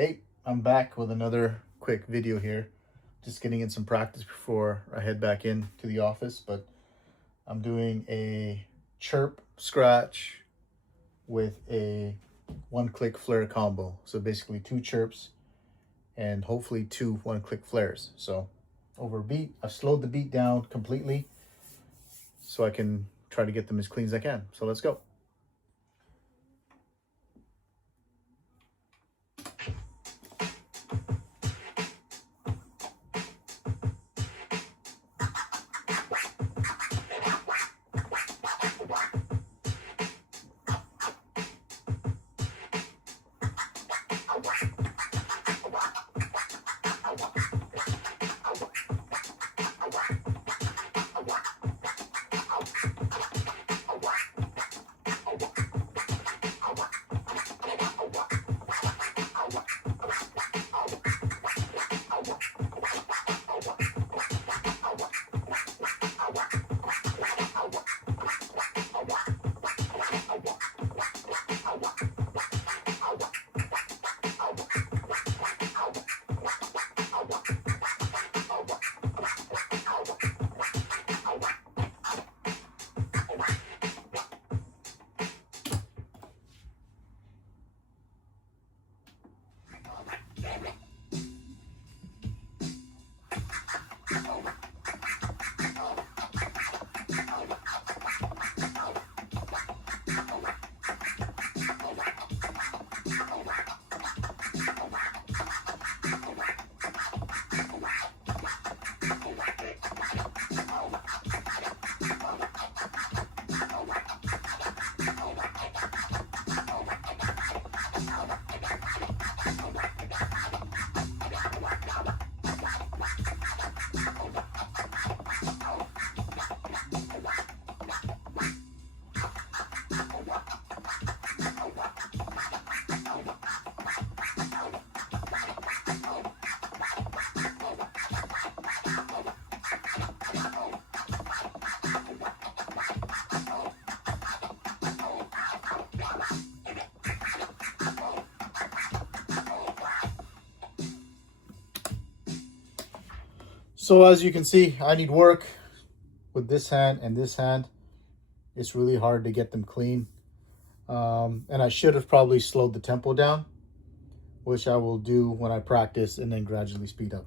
Hey, I'm back with another quick video here. Just getting in some practice before I head back in to the office, but I'm doing a chirp scratch with a one-click flare combo. So basically 2 chirps and hopefully 2 one-click flares. So over a beat, I've slowed the beat down completely so I can try to get them as clean as I can. So let's go. So as you can see, I need work with this hand and this hand. It's really hard to get them clean. And I should have probably slowed the tempo down, which I will do when I practice and then gradually speed up.